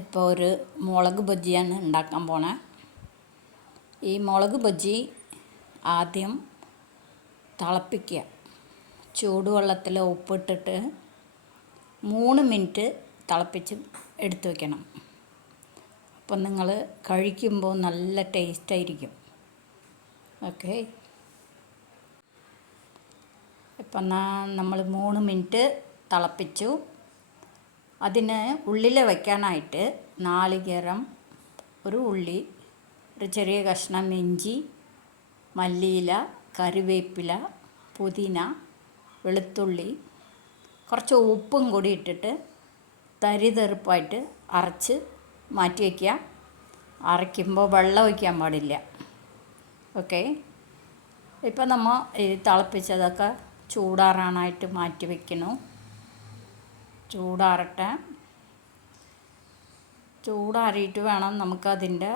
ഇപ്പോൾ ഒരു മുളക് ബജിയാണ് ഉണ്ടാക്കാൻ പോണേ. ഈ മുളക് ബജി ആദ്യം തിളപ്പിക്കുക. ചൂടുവെള്ളത്തിൽ ഉപ്പിട്ടിട്ട് 3 മിനിറ്റ് തിളപ്പിച്ച് എടുത്തു വയ്ക്കണം. അപ്പം നിങ്ങൾ കഴിക്കുമ്പോൾ നല്ല ടേസ്റ്റായിരിക്കും. ഓക്കെ, ഇപ്പം നമ്മൾ 3 മിനിറ്റ് തിളപ്പിച്ചു. അതിന് ഉള്ളിൽ വയ്ക്കാനായിട്ട് നാളികേരം, ഒരു ഉള്ളി, ഒരു ചെറിയ കഷ്ണം ഇഞ്ചി, മല്ലിയില, കറിവേപ്പില, പുതിന, വെളുത്തുള്ളി, കുറച്ച് ഉപ്പും കൂടി ഇട്ടിട്ട് തരിതെറുപ്പായിട്ട് അരച്ച് മാറ്റി വയ്ക്കുക. അരയ്ക്കുമ്പോൾ വെള്ളം ഒഴിക്കാൻ പാടില്ല. ഓക്കെ, ഇപ്പം നമ്മൾ ഈ തിളപ്പിച്ചതൊക്കെ ചൂടാറാനായിട്ട് മാറ്റി വയ്ക്കണു. ചൂടാറട്ടെ. ചൂടാറിയിട്ട് വേണം നമുക്കതിൻ്റെ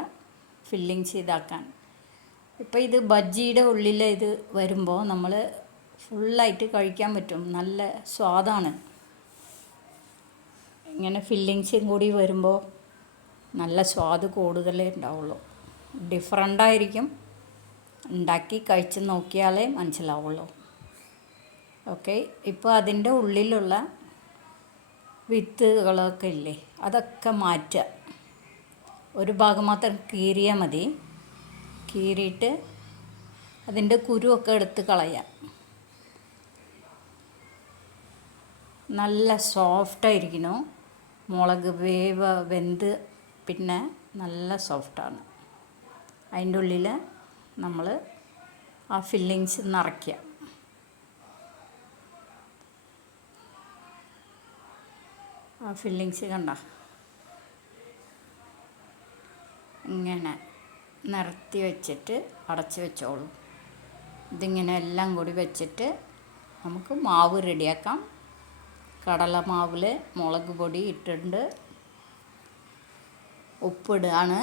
ഫില്ലിങ്സ് ഇതാക്കാൻ. ഇപ്പോൾ ഇത് ബജ്ജിയുടെ ഉള്ളിൽ ഇത് വരുമ്പോൾ നമ്മൾ ഫുള്ളായിട്ട് കഴിക്കാൻ പറ്റും. നല്ല സ്വാദാണ്. ഇങ്ങനെ ഫില്ലിങ്സും കൂടി വരുമ്പോൾ നല്ല സ്വാദ് കൂടുതലേ ഉണ്ടാവുള്ളൂ. ഡിഫറൻ്റായിരിക്കും. ഉണ്ടാക്കി കഴിച്ച് നോക്കിയാലേ മനസ്സിലാവുള്ളൂ. ഓക്കെ, ഇപ്പോൾ അതിൻ്റെ ഉള്ളിലുള്ള വിത്തുകളൊക്കെ ഇല്ലേ, അതൊക്കെ മാറ്റുക. ഒരു ഭാഗം മാത്രം കീറിയാൽ മതി. കീറിയിട്ട് അതിൻ്റെ കുരുവൊക്കെ എടുത്ത് കളയാം. നല്ല സോഫ്റ്റായിരിക്കുന്നു. മുളക് വെന്ത് പിന്നെ നല്ല സോഫ്റ്റാണ്. അതിൻ്റെ ഉള്ളിൽ നമ്മൾ ആ ഫില്ലിങ്സ് നിറയ്ക്കുക. ആ ഫില്ലിങ്സ് കണ്ട ഇങ്ങനെ നിരത്തി വെച്ചിട്ട് അടച്ച് വെച്ചോളൂ. ഇതിങ്ങനെ എല്ലാം കൂടി വെച്ചിട്ട് നമുക്ക് മാവ് റെഡിയാക്കാം. കടലമാവിൽ മുളക് പൊടി ഇട്ടിട്ടുണ്ട്, ഉപ്പിടുകയാണ്.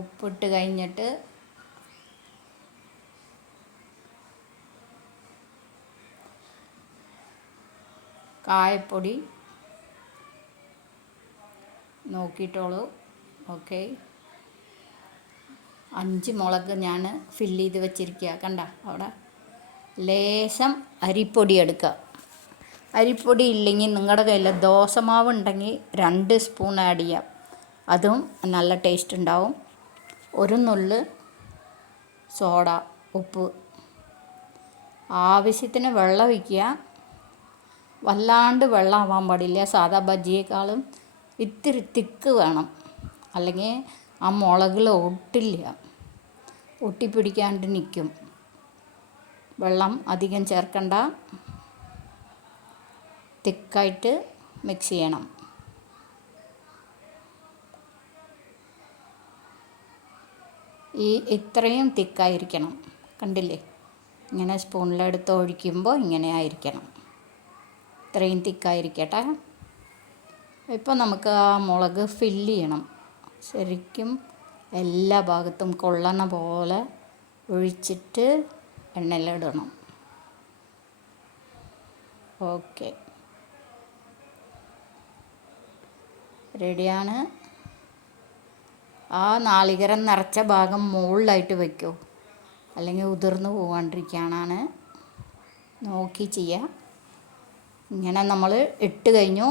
ഉപ്പിട്ട് കഴിഞ്ഞിട്ട് കായപ്പൊടി നോക്കിയിട്ടോളൂ. ഓക്കെ, 5 മുളക് ഞാൻ ഫില്ല് ചെയ്ത് വെച്ചിരിക്കുക. കണ്ട അവിടെ ലേശം അരിപ്പൊടി എടുക്കുക. അരിപ്പൊടി ഇല്ലെങ്കിൽ നിങ്ങളുടെ കയ്യിൽ ദോശമാവ് ഉണ്ടെങ്കിൽ 2 സ്പൂൺ ആഡ് ചെയ്യാം. അതും നല്ല ടേസ്റ്റ് ഉണ്ടാവും. ഒരു നുള്ള് സോഡ, ഉപ്പ്, ആവശ്യത്തിന് വെള്ളം ഒഴിക്കുക. വല്ലാണ്ട് വെള്ളമാവാൻ പാടില്ല. സാധാ ബജിയേക്കാളും ഇത്തിരി തിക്ക് വേണം, അല്ലെങ്കിൽ ആ മുളകിൽ ഒട്ടില്ല, ഒട്ടിപ്പിടിക്കാണ്ട് നിൽക്കും. വെള്ളം അധികം ചേർക്കണ്ട. തിക്കായിട്ട് മിക്സ് ചെയ്യണം. ഇത്രയും തിക്കായിരിക്കണം. കണ്ടില്ലേ, ഇങ്ങനെ സ്പൂണിലെടുത്ത് ഒഴിക്കുമ്പോൾ ഇങ്ങനെ ആയിരിക്കണം. ഇത്രയും തിക്കായിരിക്കട്ടെ. ഇപ്പോൾ നമുക്ക് ആ മുളക് ഫില്ല് ചെയ്യണം. ശരിക്കും എല്ലാ ഭാഗത്തും കൊള്ളണ പോലെ ഒഴിച്ചിട്ട് എണ്ണയിലിടണം. ഓക്കെ, റെഡിയാണ്. ആ നാളികേരം നിറച്ച ഭാഗം മുകളിലായിട്ട് വയ്ക്കൂ, അല്ലെങ്കിൽ ഉതിർന്ന് പോകാണ്ടിരിക്കാനാണ്. നോക്കി ചെയ്യുക. ഇങ്ങനെ നമ്മൾ ഇട്ട് കഴിഞ്ഞു.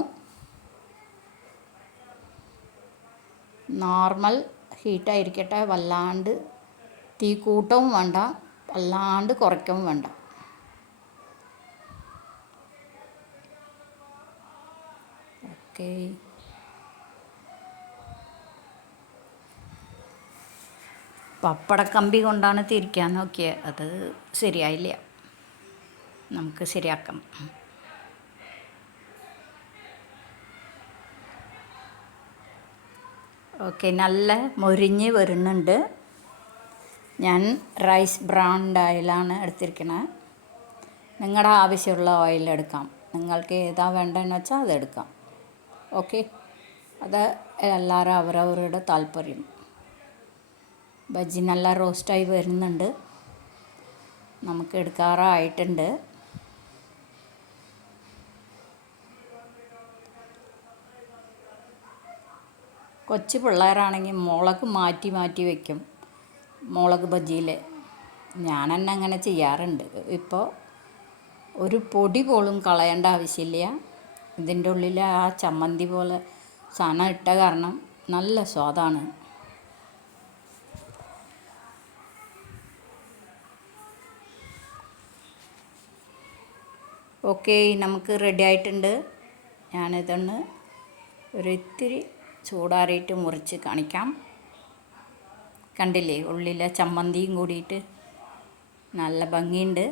നോർമൽ ഹീറ്റായിരിക്കട്ടെ. വല്ലാണ്ട് തീ കൂട്ടവും വേണ്ട, വല്ലാണ്ട് കുറയ്ക്കവും വേണ്ട. ഓക്കെ, പപ്പടക്കമ്പി കൊണ്ടാണ് തിരിക്കാൻ നോക്കിയത്. അത് ശരിയായില്ല. നമുക്ക് ശരിയാക്കാം. ഓക്കെ, നല്ല മൊരിഞ്ഞ് വരുന്നുണ്ട്. ഞാൻ റൈസ് ബ്രാൻഡ് ഓയിലാണ് എടുത്തിരിക്കുന്നത്. നിങ്ങളുടെ ആവശ്യമുള്ള ഓയിൽ എടുക്കാം. നിങ്ങൾക്ക് ഏതാ വേണ്ടതെന്ന് വെച്ചാൽ അതെടുക്കാം. ഓക്കെ, അത് എല്ലാവരും അവരവരുടെ താല്പര്യം. ബജ്ജി നല്ല റോസ്റ്റായി വരുന്നുണ്ട്. നമുക്ക് എടുക്കാറായിട്ടുണ്ട്. കൊച്ചു പിള്ളേരാണെങ്കിൽ മുളക് മാറ്റി മാറ്റി വയ്ക്കും, മുളക് ബജിയിൽ. ഞാൻ തന്നെ അങ്ങനെ ചെയ്യാറുണ്ട്. ഇപ്പോൾ ഒരു പൊടി പോലും കളയേണ്ട ആവശ്യമില്ല. ഇതിൻ്റെ ഉള്ളിൽ ആ ചമ്മന്തി പോലെ സാധനം ഇട്ട കാരണം നല്ല സ്വാദാണ്. ഓക്കെ, നമുക്ക് റെഡി ആയിട്ടുണ്ട്. ഞാനിതൊന്ന് ഒരിത്തിരി ചൂടാറിയിട്ട് മുറിച്ച് കാണിക്കാം. കണ്ടില്ലേ, ഉള്ളിലെ ചമ്മന്തിയും കൂടിയിട്ട് നല്ല ഭംഗിയുണ്ട്.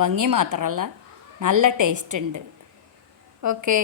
ഭംഗി മാത്രമല്ല, നല്ല ടേസ്റ്റ് ഉണ്ട്. ഓക്കെ.